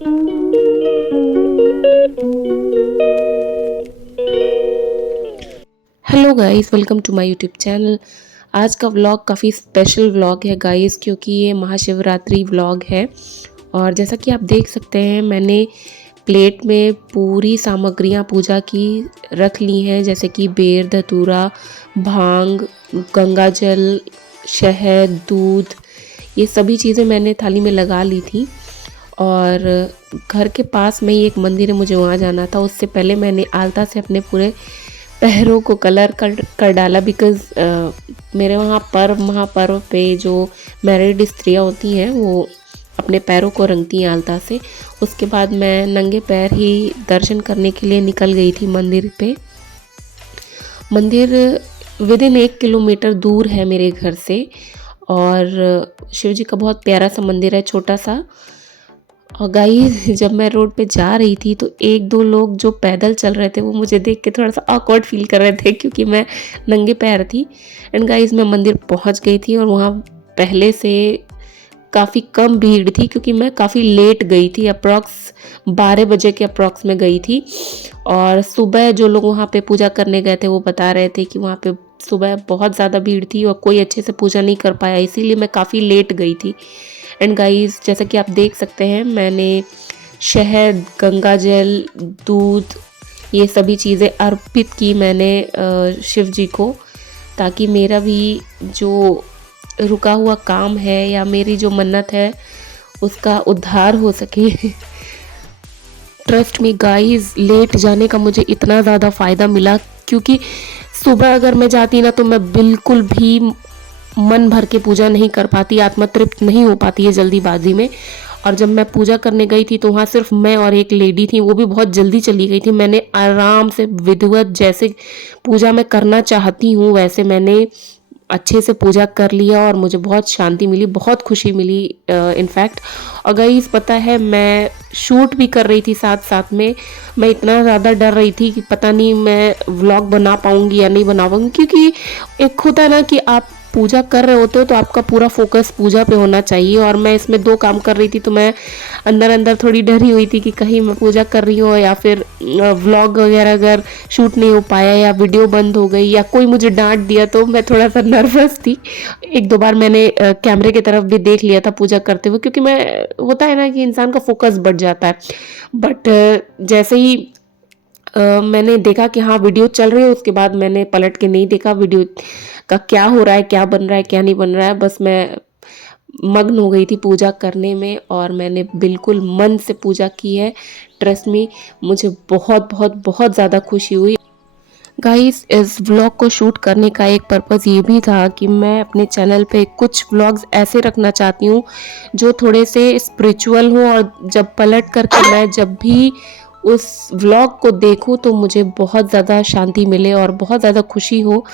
Hello guys, welcome to my YouTube channel. आज का vlog काफ़ी स्पेशल व्लॉग है गाइस, क्योंकि ये महाशिवरात्रि व्लॉग है। और जैसा कि आप देख सकते हैं, मैंने प्लेट में पूरी सामग्रियां पूजा की रख ली हैं, जैसे कि बेर, धतूरा, भांग, गंगाजल, शहद, दूध। ये सभी चीज़ें मैंने थाली में लगा ली थी। और घर के पास में ही एक मंदिर है, मुझे वहाँ जाना था। उससे पहले मैंने आलता से अपने पूरे पैरों को कलर कर डाला, बिकॉज़ मेरे वहाँ महापर्व पे जो मैरिड स्त्रियाँ होती हैं वो अपने पैरों को रंगती हैं आलता से। उसके बाद मैं नंगे पैर ही दर्शन करने के लिए निकल गई थी मंदिर पे। मंदिर विदिन 1 किलोमीटर दूर है मेरे घर से। और शिव जी का बहुत प्यारा सा मंदिर है, छोटा सा। और गाइस, जब मैं रोड पे जा रही थी तो एक दो लोग जो पैदल चल रहे थे वो मुझे देख के थोड़ा सा ऑकवर्ड फील कर रहे थे, क्योंकि मैं नंगे पैर थी। एंड गाइस, मैं मंदिर पहुंच गई थी और वहाँ पहले से काफ़ी कम भीड़ थी, क्योंकि मैं काफ़ी लेट गई थी। अप्रॉक्स 12 बजे के अप्रॉक्स में गई थी। और सुबह जो लोग वहाँ पे पूजा करने गए थे वो बता रहे थे कि वहाँ पे सुबह बहुत ज़्यादा भीड़ थी और कोई अच्छे से पूजा नहीं कर पाया, इसीलिए मैं काफ़ी लेट गई थी। एंड गाइस, जैसा कि आप देख सकते हैं, मैंने शहद, गंगाजल, दूध, ये सभी चीज़ें अर्पित की मैंने शिव जी को, ताकि मेरा भी जो रुका हुआ काम है या मेरी जो मन्नत है उसका उद्धार हो सके। ट्रस्ट मी गाइस, लेट जाने का मुझे इतना ज़्यादा फ़ायदा मिला, क्योंकि सुबह अगर मैं जाती ना तो मैं बिल्कुल भी मन भर के पूजा नहीं कर पाती, आत्मा तृप्त नहीं हो पाती है जल्दीबाजी में। और जब मैं पूजा करने गई थी तो वहाँ सिर्फ मैं और एक लेडी थी, वो भी बहुत जल्दी चली गई थी। मैंने आराम से विधिवत, जैसे पूजा मैं करना चाहती हूँ वैसे मैंने अच्छे से पूजा कर लिया और मुझे बहुत शांति मिली, बहुत खुशी मिली इनफैक्ट। और गाइस, पता है, मैं शूट भी कर रही थी साथ साथ में। मैं इतना ज़्यादा डर रही थी कि पता नहीं मैं व्लॉग बना पाऊँगी या नहीं बना पाऊँगी, क्योंकि एक होता है ना कि आप पूजा कर रहे होते हो तो आपका पूरा फोकस पूजा पे होना चाहिए। और मैं इसमें दो काम कर रही थी, तो मैं अंदर अंदर थोड़ी डरी हुई थी कि कहीं मैं पूजा कर रही हूँ या फिर व्लॉग वगैरह अगर शूट नहीं हो पाया या वीडियो बंद हो गई या कोई मुझे डांट दिया, तो मैं थोड़ा सा नर्वस थी। एक दो बार मैंने कैमरे की तरफ भी देख लिया था पूजा करते हुए, क्योंकि मैं, होता है ना कि इंसान का फोकस बढ़ जाता है। बट जैसे ही मैंने देखा कि हाँ वीडियो चल रही है, उसके बाद मैंने पलट के नहीं देखा वीडियो का क्या हो रहा है, क्या बन रहा है, क्या नहीं बन रहा है। बस मैं मग्न हो गई थी पूजा करने में और मैंने बिल्कुल मन से पूजा की है। ट्रस्ट मी, मुझे बहुत बहुत बहुत ज़्यादा खुशी हुई। गाइस, इस व्लॉग को शूट करने का एक पर्पज़ ये भी था कि मैं अपने चैनल पे कुछ व्लॉग्स ऐसे रखना चाहती हूँ जो थोड़े से स्पिरिचुअल हों, और जब पलट करके मैं जब भी उस व्लॉग को देखूँ तो मुझे बहुत ज़्यादा शांति मिले और बहुत ज़्यादा खुशी हो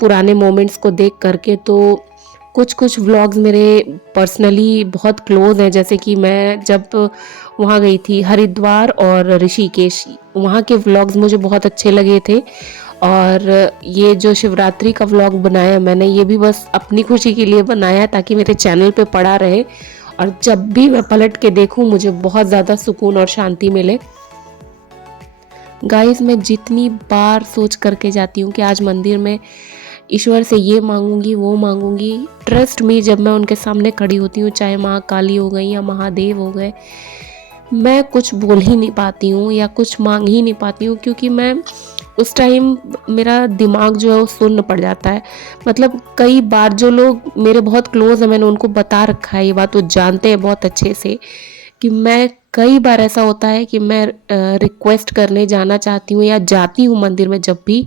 पुराने मोमेंट्स को देख करके। तो कुछ कुछ व्लॉग्स मेरे पर्सनली बहुत क्लोज हैं, जैसे कि मैं जब वहाँ गई थी हरिद्वार और ऋषिकेश, वहाँ के व्लॉग्स मुझे बहुत अच्छे लगे थे। और ये जो शिवरात्रि का व्लॉग बनाया मैंने, ये भी बस अपनी खुशी के लिए बनाया ताकि मेरे चैनल पे पड़ा रहे और जब भी मैं पलट के देखूं मुझे बहुत ज़्यादा सुकून और शांति मिले। गाइस, मैं जितनी बार सोच करके जाती हूँ कि आज मंदिर में ईश्वर से ये मांगूंगी वो मांगूंगी, ट्रस्ट मी, जब मैं उनके सामने खड़ी होती हूँ, चाहे माँ काली हो गई या महादेव हो गए, मैं कुछ बोल ही नहीं पाती हूँ या कुछ मांग ही नहीं पाती हूँ, क्योंकि मैं उस टाइम मेरा दिमाग जो है वो सुन्न पड़ जाता है। मतलब कई बार जो लोग मेरे बहुत क्लोज हैं, मैंने उनको बता रखा है ये बात, वो जानते हैं बहुत अच्छे से कि मैं, कई बार ऐसा होता है कि मैं रिक्वेस्ट करने जाना चाहती हूँ या जाती हूँ मंदिर में जब भी,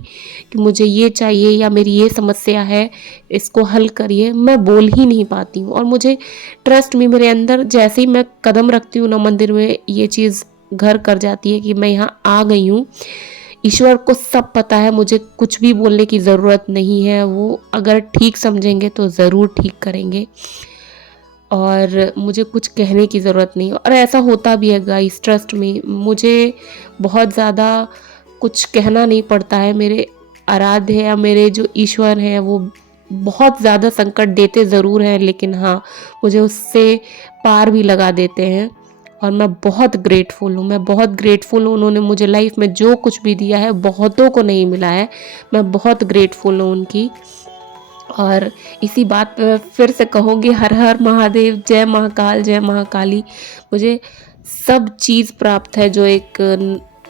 कि मुझे ये चाहिए या मेरी ये समस्या है, इसको हल करिए, मैं बोल ही नहीं पाती हूँ। और मुझे ट्रस्ट में, मेरे अंदर जैसे ही मैं कदम रखती हूँ ना मंदिर में, ये चीज़ घर कर जाती है कि मैं यहाँ आ गई हूँ। ईश्वर को सब पता है, मुझे कुछ भी बोलने की ज़रूरत नहीं है, वो अगर ठीक समझेंगे तो ज़रूर ठीक करेंगे और मुझे कुछ कहने की ज़रूरत नहीं। और ऐसा होता भी है गाइस, ट्रस्ट में, मुझे बहुत ज़्यादा कुछ कहना नहीं पड़ता है। मेरे आराध्य या मेरे जो ईश्वर हैं वो बहुत ज़्यादा संकट देते ज़रूर हैं, लेकिन हाँ, मुझे उससे पार भी लगा देते हैं। और मैं बहुत ग्रेटफुल हूँ, मैं बहुत ग्रेटफुल हूँ। उन्होंने मुझे लाइफ में जो कुछ भी दिया है बहुतों को नहीं मिला है, मैं बहुत ग्रेटफुल हूँ उनकी। और इसी बात पे मैं फिर से कहूँगी, हर हर महादेव, जय महाकाल, जय महाकाली। मुझे सब चीज़ प्राप्त है जो एक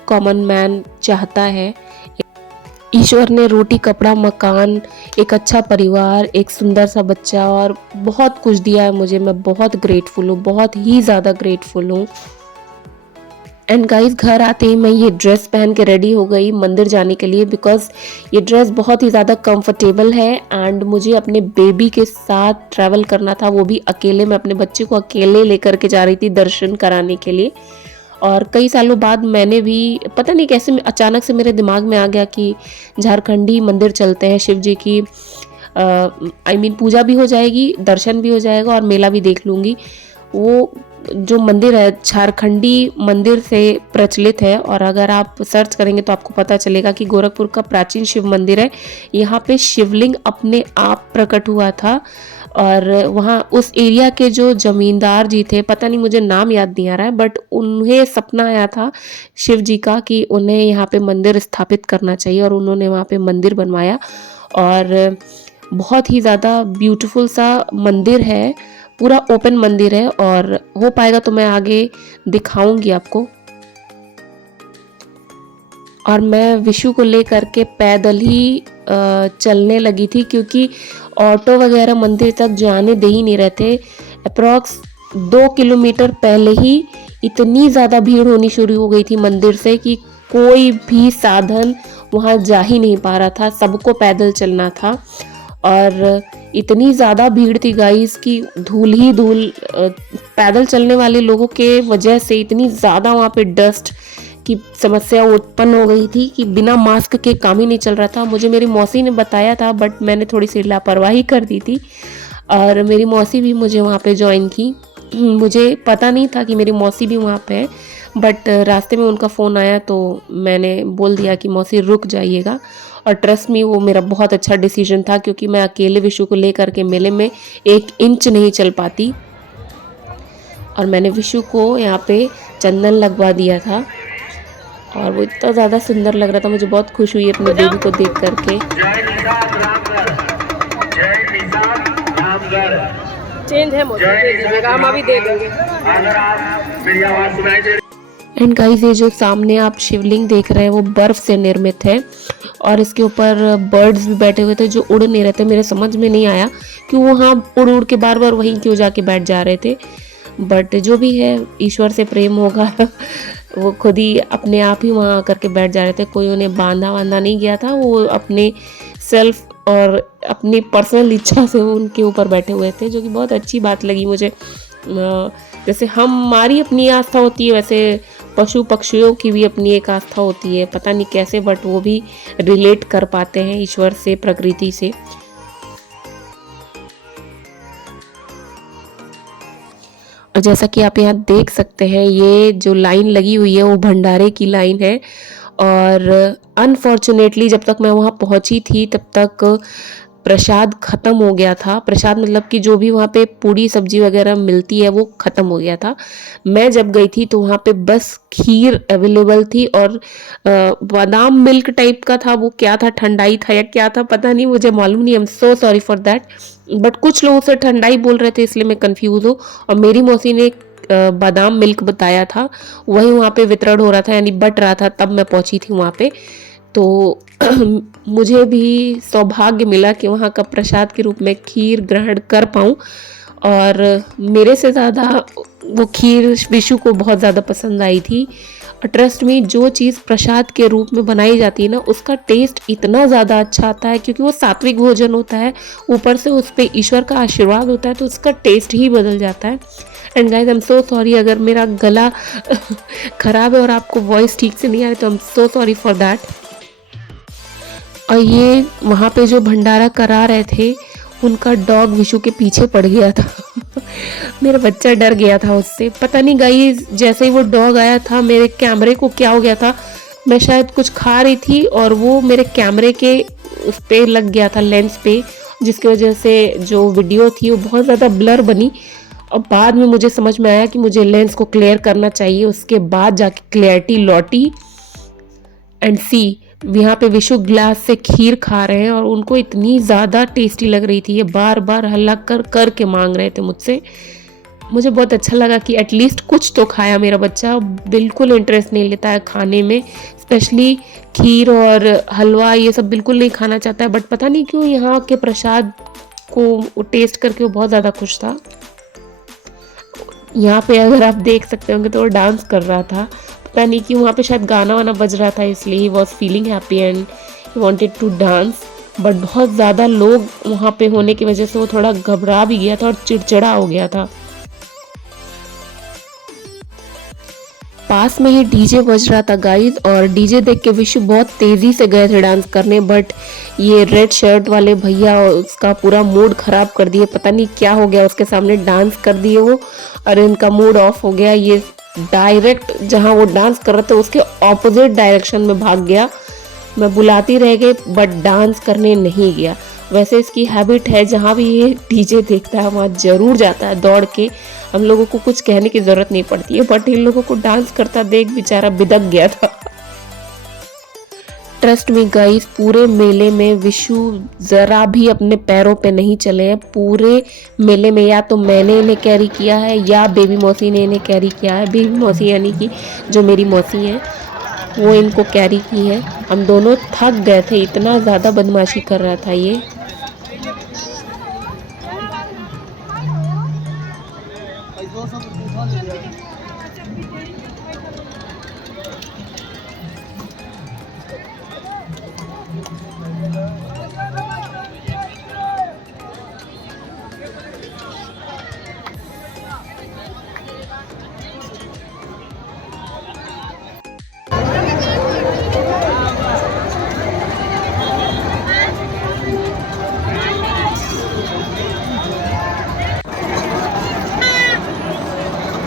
कॉमन मैन चाहता है। ईश्वर ने रोटी, कपड़ा, मकान, एक अच्छा परिवार, एक सुंदर सा बच्चा और बहुत कुछ दिया है मुझे। मैं बहुत ग्रेटफुल हूँ, बहुत ही ज़्यादा ग्रेटफुल हूँ। एंड गाइस, घर आते ही मैं ये ड्रेस पहन के रेडी हो गई मंदिर जाने के लिए, बिकॉज ये ड्रेस बहुत ही ज़्यादा कंफर्टेबल है एंड मुझे अपने बेबी के साथ ट्रैवल करना था, वो भी अकेले। मैं अपने बच्चे को अकेले लेकर के जा रही थी दर्शन कराने के लिए। और कई सालों बाद मैंने भी पता नहीं कैसे अचानक से मेरे दिमाग में आ गया कि झारखंडी मंदिर चलते हैं, शिव जी की पूजा भी हो जाएगी, दर्शन भी हो जाएगा और मेला भी देख लूँगी। वो जो मंदिर है झारखंडी मंदिर से प्रचलित है, और अगर आप सर्च करेंगे तो आपको पता चलेगा कि गोरखपुर का प्राचीन शिव मंदिर है। यहाँ पे शिवलिंग अपने आप प्रकट हुआ था और वहाँ उस एरिया के जो जमींदार जी थे, पता नहीं मुझे नाम याद नहीं आ रहा है, बट उन्हें सपना आया था शिव जी का कि उन्हें यहाँ पे मंदिर स्थापित करना चाहिए और उन्होंने वहाँ पे मंदिर बनवाया। और बहुत ही ज़्यादा ब्यूटीफुल सा मंदिर है, पूरा ओपन मंदिर है, और हो पाएगा तो मैं आगे दिखाऊंगी आपको। और मैं विशु को लेकर के पैदल ही चलने लगी थी, क्योंकि ऑटो वगैरह मंदिर तक जाने दे ही नहीं रहे थे। अप्रॉक्स 2 किलोमीटर पहले ही इतनी ज़्यादा भीड़ होनी शुरू हो गई थी मंदिर से कि कोई भी साधन वहाँ जा ही नहीं पा रहा था, सबको पैदल चलना था। और इतनी ज़्यादा भीड़ थी गाइस कि धूल ही धूल, पैदल चलने वाले लोगों के वजह से इतनी ज़्यादा वहाँ पे डस्ट की समस्या उत्पन्न हो गई थी कि बिना मास्क के काम ही नहीं चल रहा था। मुझे मेरी मौसी ने बताया था, बट मैंने थोड़ी सी लापरवाही कर दी थी और मेरी मौसी भी मुझे वहाँ पे ज्वाइन की। मुझे पता नहीं था कि मेरी मौसी भी वहाँ पे है, बट रास्ते में उनका फ़ोन आया तो मैंने बोल दिया कि मौसी रुक जाइएगा। और ट्रस्ट मी, वो मेरा बहुत अच्छा डिसीजन था, क्योंकि मैं अकेले विशु को लेकर के मेले में 1 इंच नहीं चल पाती। और मैंने विशु को यहाँ पे चंदन लगवा दिया था और वो इतना ज़्यादा सुंदर लग रहा था, मुझे बहुत खुश हुई अपने बेबी को देख करके। चेंज है हम अभी दे देंगे। एंड गाइस, ये जो सामने आप शिवलिंग देख रहे हैं वो बर्फ से निर्मित है और इसके ऊपर बर्ड्स भी बैठे हुए थे जो उड़ नहीं रहे थे। मेरे समझ में नहीं आया कि वो वहाँ उड़ उड़ के बार बार वहीं क्यों जाके बैठ जा रहे थे, बट जो भी है ईश्वर से प्रेम होगा वो खुद ही अपने आप ही वहाँ आकर के बैठ जा रहे थे। कोई उन्हें बांधा नहीं गया था, वो अपने सेल्फ और अपनी पर्सनल इच्छा से वो उनके ऊपर बैठे हुए थे, जो कि बहुत अच्छी बात लगी मुझे। जैसे हमारी अपनी आस्था होती है, वैसे पशु पक्षियों की भी अपनी एक आस्था होती है, पता नहीं कैसे, बट वो भी रिलेट कर पाते हैं ईश्वर से, प्रकृति से। और जैसा कि आप यहाँ देख सकते हैं, ये जो लाइन लगी हुई है वो भंडारे की लाइन है। और अनफॉर्चुनेटली जब तक मैं वहाँ पहुँची थी तब तक प्रसाद ख़त्म हो गया था। प्रसाद मतलब कि जो भी वहाँ पे पूड़ी सब्जी वगैरह मिलती है वो ख़त्म हो गया था। मैं जब गई थी तो वहाँ पे बस खीर अवेलेबल थी और बादाम मिल्क टाइप का था, वो क्या था, ठंडाई था या क्या था पता नहीं, मुझे मालूम नहीं। I am so sorry for that, but कुछ लोग उसे ठंडाई बोल रहे थे इसलिए मैं कंफ्यूज हूँ। और मेरी मौसी ने बादाम मिल्क बताया था, वही वहाँ पे वितरण हो रहा था, यानी बट रहा था, तब मैं पहुँची थी वहाँ पे। तो मुझे भी सौभाग्य मिला कि वहाँ का प्रसाद के रूप में खीर ग्रहण कर पाऊँ, और मेरे से ज़्यादा वो खीर विशु को बहुत ज़्यादा पसंद आई थी। और ट्रस्ट में, जो चीज़ प्रसाद के रूप में बनाई जाती है ना, उसका टेस्ट इतना ज़्यादा अच्छा आता है, क्योंकि वो सात्विक भोजन होता है, ऊपर से उस पर ईश्वर का आशीर्वाद होता है, तो उसका टेस्ट ही बदल जाता है। And guys, I am so sorry अगर मेरा गला ख़राब है और आपको वॉइस ठीक से नहीं आ रही, तो I am so sorry for that. और ये वहाँ पे जो भंडारा करा रहे थे, उनका डॉग विशु के पीछे पड़ गया था मेरा बच्चा डर गया था उससे, पता नहीं गाइस, जैसे ही वो डॉग आया था मेरे कैमरे को क्या हो गया था, मैं शायद कुछ खा रही थी और वो मेरे कैमरे के उस पे लग गया था, लेंस पे, जिसकी वजह से जो वीडियो थी वो बहुत ज़्यादा ब्लर बनी और बाद में मुझे समझ में आया कि मुझे लेंस को क्लियर करना चाहिए, उसके बाद जाके क्लैरिटी लौटी। एंड सी, यहाँ पे विशु ग्लास से खीर खा रहे हैं और उनको इतनी ज़्यादा टेस्टी लग रही थी, ये बार बार हल्ला कर के मांग रहे थे मुझसे। मुझे बहुत अच्छा लगा कि एटलीस्ट कुछ तो खाया मेरा बच्चा। बिल्कुल इंटरेस्ट नहीं लेता है खाने में, स्पेशली खीर और हलवा ये सब बिल्कुल नहीं खाना चाहता है। बट पता नहीं क्यों यहाँ के प्रसाद को टेस्ट करके वो बहुत ज़्यादा खुश था। यहाँ पे अगर आप देख सकते होंगे तो वो डांस कर रहा था, पता नहीं क्यों वहाँ पे शायद गाना वाना बज रहा था, इसलिए he was feeling happy and he wanted to dance. But बहुत ज़्यादा लोग वहाँ पे होने की वजह से वो थोड़ा घबरा भी गया था और चिड़चिड़ा हो गया था। पास में ही डीजे बज रहा था गाइस, और डीजे देख के विशु बहुत तेज़ी से गए थे डांस करने, बट ये रेड शर्ट वाले भैया उसका पूरा मूड ख़राब कर दिए। पता नहीं क्या हो गया, उसके सामने डांस कर दिए वो और इनका मूड ऑफ हो गया। ये डायरेक्ट जहाँ वो डांस कर रहे थे उसके ऑपोजिट डायरेक्शन में भाग गया। मैं बुलाती रह गई बट डांस करने नहीं गया। वैसे इसकी हैबिट है, जहाँ भी ये डीजे देखता है वहाँ ज़रूर जाता है दौड़ के। हम लोगों को कुछ कहने की ज़रूरत नहीं पड़ती है, बट इन लोगों को डांस करता देख बेचारा बिदक गया था। ट्रस्ट मी गाइस, पूरे मेले में विशु ज़रा भी अपने पैरों पे नहीं चले हैं। पूरे मेले में या तो मैंने इन्हें कैरी किया है या बेबी मौसी ने इन्हें कैरी किया है। बेबी मौसी यानी कि जो मेरी मौसी है वो इनको कैरी की है। हम दोनों थक गए थे, इतना ज़्यादा बदमाशी कर रहा था ये।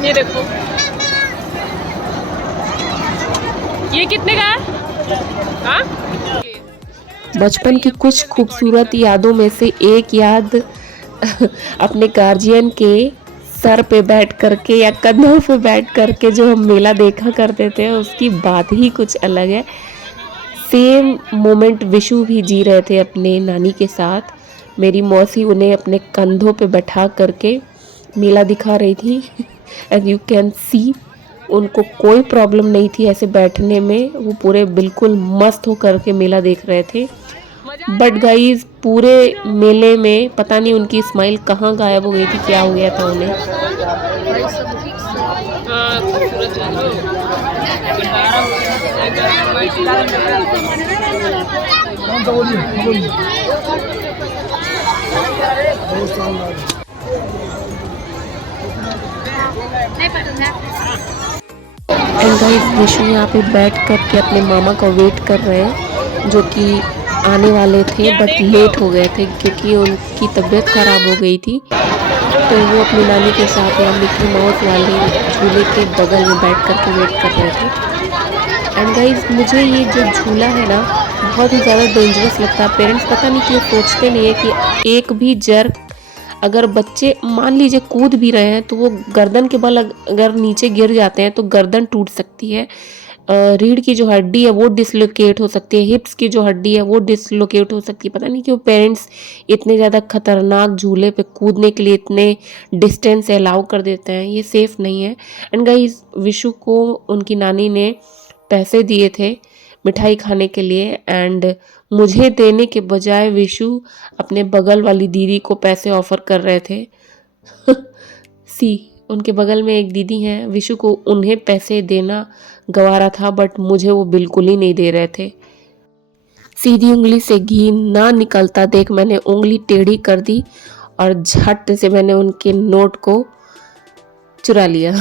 ये देखो, ये कितने का है? हाँ, बचपन की कुछ खूबसूरत यादों में से एक याद अपने गार्जियन के सर पे बैठ करके या कंधों पे बैठ करके जो हम मेला देखा करते थे, उसकी बात ही कुछ अलग है। सेम मोमेंट विशु भी जी रहे थे अपने नानी के साथ। मेरी मौसी उन्हें अपने कंधों पे बैठा करके मेला दिखा रही थी। एज यू कैन सी, उनको कोई प्रॉब्लम नहीं थी ऐसे बैठने में, वो पूरे बिल्कुल मस्त हो करके मेला देख रहे थे। बट गाइज, पूरे मेले में पता नहीं उनकी स्माइल कहाँ गायब हो गई थी, क्या हो गया था उन्हें। हाँ, खूबसूरत एंड गाइस, विशु यहाँ पे बैठ करके अपने मामा का वेट कर रहे हैं, जो कि आने वाले थे बट लेट हो गए थे क्योंकि उनकी तबीयत ख़राब हो गई थी। तो वो अपनी नानी के साथ यहाँ मिकी माउस वाले झूले के बगल में बैठ करके वेट कर रहे थे। एंड गाइस, मुझे ये जो झूला है ना बहुत ही ज़्यादा डेंजरस लगता है। पेरेंट्स पता नहीं क्यों सोचते नहीं है कि एक भी जर्क अगर बच्चे मान लीजिए कूद भी रहे हैं तो वो गर्दन के बल अगर नीचे गिर जाते हैं तो गर्दन टूट सकती है। रीढ़ की जो हड्डी है वो डिसलोकेट हो सकती है, हिप्स की जो हड्डी है वो डिसलोकेट हो सकती है। पता नहीं क्यों पेरेंट्स इतने ज़्यादा खतरनाक झूले पे कूदने के लिए इतने डिस्टेंस से अलाउ कर देते हैं, ये सेफ़ नहीं है। एंड गाइस, विशु को उनकी नानी ने पैसे दिए थे मिठाई खाने के लिए, एंड मुझे देने के बजाय विशु अपने बगल वाली दीदी को पैसे ऑफर कर रहे थे। सी, उनके बगल में एक दीदी हैं, विशु को उन्हें पैसे देना गवारा था बट मुझे वो बिल्कुल ही नहीं दे रहे थे। सीधी उंगली से घी ना निकलता देख मैंने उंगली टेढ़ी कर दी और झट से मैंने उनके नोट को चुरा लिया।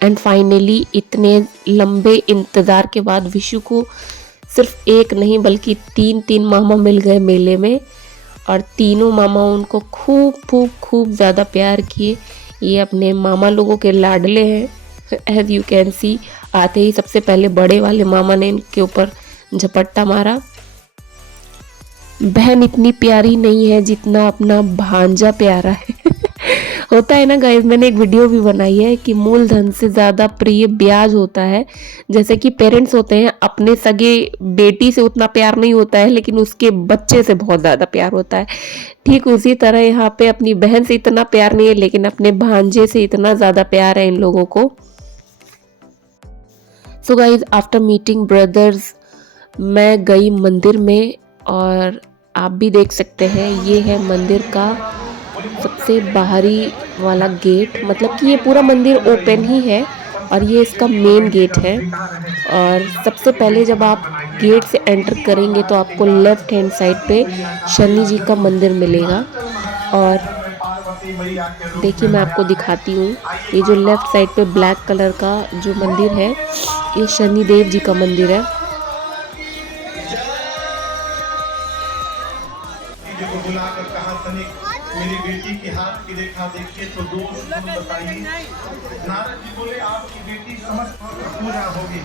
एंड फाइनली इतने लंबे इंतज़ार के बाद विशु को सिर्फ एक नहीं बल्कि तीन मामा मिल गए मेले में, और तीनों मामा उनको खूब ज़्यादा प्यार किए। ये अपने मामा लोगों के लाडले हैं। एज यू कैन सी, आते ही सबसे पहले बड़े वाले मामा ने इनके ऊपर झपट्टा मारा। बहन इतनी प्यारी नहीं है जितना अपना भांजा प्यारा है। होता है ना गाइस, मैंने एक वीडियो भी बनाई है कि मूलधन से ज्यादा प्रिय ब्याज होता है। जैसे कि पेरेंट्स होते हैं, अपने सगे बेटी से उतना प्यार नहीं होता है लेकिन उसके बच्चे से बहुत ज्यादा प्यार होता है। ठीक उसी तरह यहाँ पे अपनी बहन से इतना प्यार नहीं है लेकिन अपने भांजे से इतना ज्यादा प्यार है इन लोगों को। So guys, after meeting brothers मैं गई मंदिर में और आप भी देख सकते हैं ये है मंदिर का सबसे बाहरी वाला गेट। मतलब कि ये पूरा मंदिर ओपन ही है और ये इसका मेन गेट है। और सबसे पहले जब आप गेट से एंटर करेंगे तो आपको लेफ्ट हैंड साइड पे शनि जी का मंदिर मिलेगा। और देखिए मैं आपको दिखाती हूँ, ये जो लेफ्ट साइड पे ब्लैक कलर का जो मंदिर है ये शनि देव जी का मंदिर है। बुलाकर कहा तनिक मेरी बेटी के हाथ की रेखा देखिए तो दोष बताइए। नारद जी बोले आपकी बेटी समस्त पूजा होगी।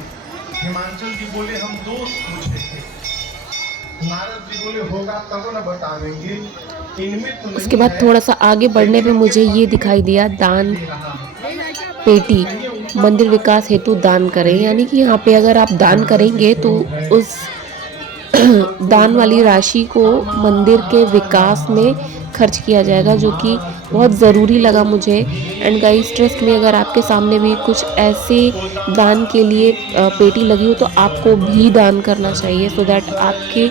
हिमांचल जी बोले हम दोष पूछे थे। नारद जी बोले होगा तब न बताएंगे। इनमें तो उसके बाद थोड़ा सा आगे बढ़ने पे मुझे ये दिखाई दिया दान पेटी, मंदिर विकास हेतु दान करें। यानी कि यहाँ पे अगर आप दान करेंगे तो उस दान वाली राशि को मंदिर के विकास में खर्च किया जाएगा, जो कि बहुत ज़रूरी लगा मुझे। एंड गाइस ट्रस्ट में, अगर आपके सामने भी कुछ ऐसे दान के लिए पेटी लगी हो तो आपको भी दान करना चाहिए, सो दैट आपके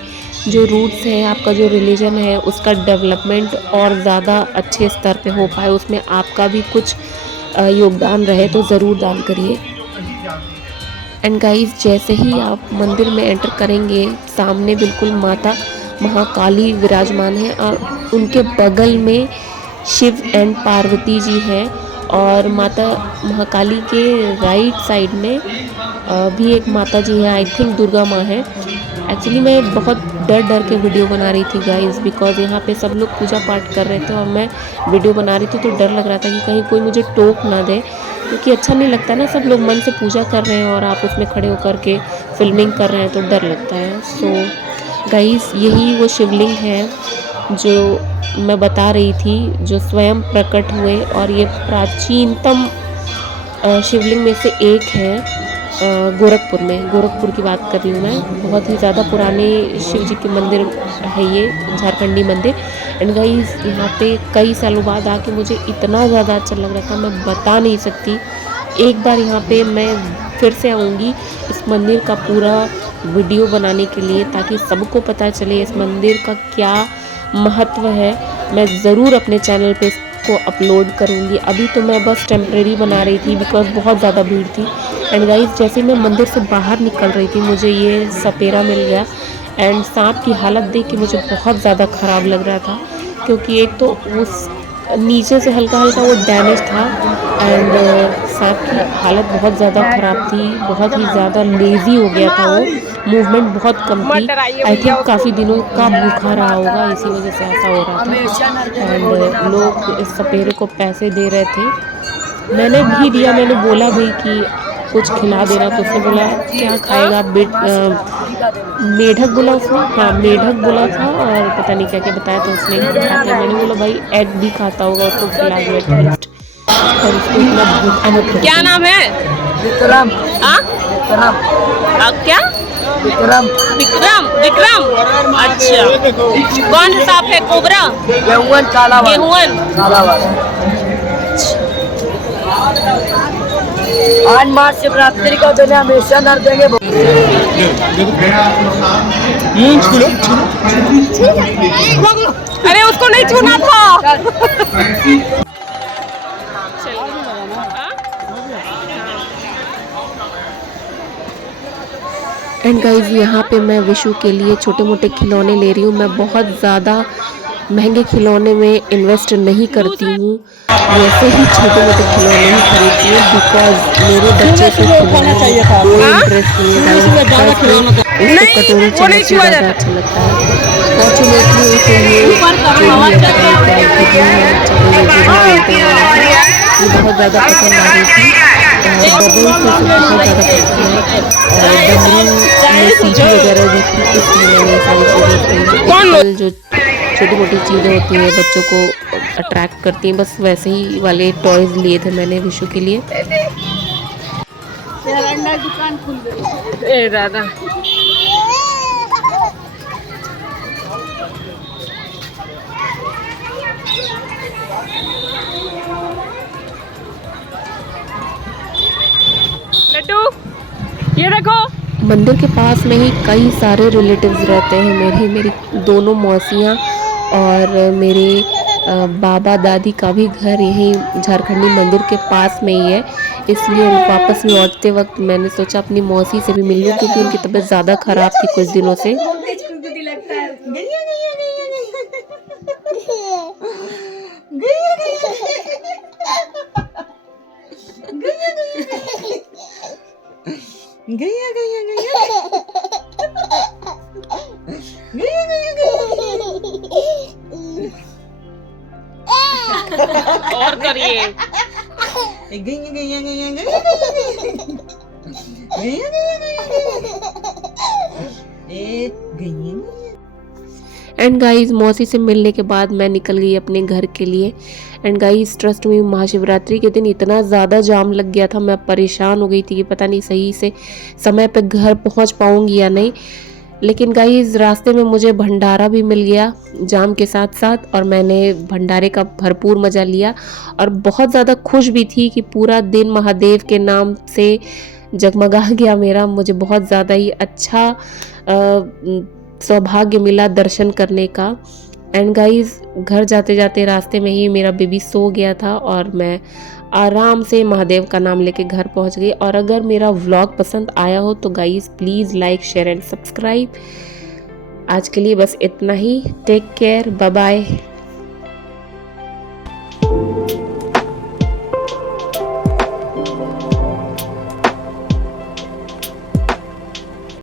जो रूट्स हैं, आपका जो रिलीजन है उसका डेवलपमेंट और ज़्यादा अच्छे स्तर पे हो पाए, उसमें आपका भी कुछ योगदान रहे। तो ज़रूर दान करिए। एंड गाइस जैसे ही आप मंदिर में एंटर करेंगे सामने बिल्कुल माता महाकाली विराजमान है और उनके बगल में शिव एंड पार्वती जी हैं। और माता महाकाली के राइट साइड में भी एक माता जी है, आई थिंक दुर्गा माँ है। एक्चुअली मैं बहुत डर के वीडियो बना रही थी गाइस, बिकॉज यहाँ पे सब लोग पूजा पाठ कर रहे थे और मैं वीडियो बना रही थी तो डर लग रहा था कि कहीं कोई मुझे टोक ना दे, क्योंकि अच्छा नहीं लगता ना, सब लोग मन से पूजा कर रहे हैं और आप उसमें खड़े होकर के फिल्मिंग कर रहे हैं तो डर लगता है। सो गाइस यही वो शिवलिंग है जो मैं बता रही थी, जो स्वयं प्रकट हुए, और ये प्राचीनतम शिवलिंग में से एक है गोरखपुर में। गोरखपुर की बात कर रही हूँ मैं। बहुत ही ज़्यादा पुराने शिव जी के मंदिर है ये, झारखंडी मंदिर। एंड गाइस यहाँ पे कई सालों बाद आके मुझे इतना ज़्यादा अच्छा लग रहा था, मैं बता नहीं सकती। एक बार यहाँ पे मैं फिर से आऊँगी इस मंदिर का पूरा वीडियो बनाने के लिए, ताकि सबको पता चले इस मंदिर का क्या महत्व है। मैं ज़रूर अपने चैनल पे इसको अपलोड करूँगी। अभी तो मैं बस टेम्परेरी बना रही थी बिकॉज बहुत ज़्यादा भीड़ थी। एंड गाइस जैसे मैं मंदिर से बाहर निकल रही थी मुझे ये सपेरा मिल गया। एंड सांप की हालत देख के मुझे बहुत ज़्यादा ख़राब लग रहा था, क्योंकि एक तो उस नीचे से हल्का हल्का वो डैमेज था एंड सांप की हालत बहुत ज़्यादा ख़राब थी, बहुत ही ज़्यादा लेज़ी हो गया था, वो मूवमेंट बहुत कम थी। आई थिंक काफ़ी दिनों का भूखा रहा होगा, इसी वजह से ऐसा हो रहा था। एंड लोग इस सपेरे को पैसे दे रहे थे, मैंने भी दिया, मैंने बोला भी कि कुछ खिला देना, तो उसने बोला क्या खाएगा मेढक बोला उसने, हाँ मेढक बोला था और पता नहीं क्या क्या बताया था उसने खाता है। मैंने बोला भाई एग भी खाता होगा, उसको खिला दिया एटलीस्ट। और उसको इतना भूखा मत रखो। क्या नाम है? विक्रम। हाँ क्या? विक्रम। विक्रम। विक्रम, अच्छा। कौन सा सांप है? कोबरा? गेहुअन कालावन। गेहुअन कालावन। 8 मार्च शिवरात्रि का दिन हमेशा नर देंगे। अरे उसको नहीं छूना था। एंड गाइज यहाँ पे मैं विशु के लिए छोटे मोटे खिलौने ले रही हूँ। मैं बहुत ज़्यादा महंगे खिलौने में इन्वेस्ट नहीं करती हूँ, वैसे ही छोटे मोटे खिलौने ही खरीदती हूँ, बिकॉज मेरे बच्चे को खिलौने कोई इंटरेस्ट नहीं है। कटोरी चम्मच से ज़्यादा अच्छा लगता है। फॉर्चुनेटली उसे ये बहुत ज़्यादा पसंद आ रही थी। बहुत ज़्यादा पसंद है और डमरू में सीटी वगैरह भी थी, इसलिए मैंने ये सारी चीज़ें खरीदी। जो छोटी मोटी चीज़ें होती हैं बच्चों को अट्रैक्ट करती हैं, बस वैसे ही वाले टॉयज़ लिए थे मैंने विशु के लिए। दुकान खुल गई। ए दादा लड्डू ये देखो। मंदिर के पास में ही कई सारे रिलेटिव्स रहते हैं मेरी दोनों मौसियाँ और मेरे बाबा दादी का भी घर यही झारखंडी मंदिर के पास में ही है, इसलिए वापस लौटते वक्त मैंने सोचा अपनी मौसी से भी मिल लूँ क्योंकि उनकी तबीयत ज़्यादा ख़राब थी कुछ दिनों से। और करिए। एंड गाइज मौसी से मिलने के बाद मैं निकल गई अपने घर के लिए। एंड गाइज ट्रस्ट में महाशिवरात्रि के दिन इतना ज़्यादा जाम लग गया था, मैं परेशान हो गई थी कि पता नहीं सही से समय पे घर पहुंच पाऊंगी या नहीं। लेकिन गाइज रास्ते में मुझे भंडारा भी मिल गया जाम के साथ साथ, और मैंने भंडारे का भरपूर मज़ा लिया और बहुत ज़्यादा खुश भी थी कि पूरा दिन महादेव के नाम से जगमगा गया मेरा। मुझे बहुत ज़्यादा ही अच्छा सौभाग्य मिला दर्शन करने का। एंड गाइज घर जाते जाते रास्ते में ही मेरा बेबी सो गया था और मैं आराम से महादेव का नाम लेके घर पहुंच गई। और अगर मेरा व्लॉग पसंद आया हो तो guys please like share and subscribe. आज के लिए बस इतना ही। Take care, bye bye.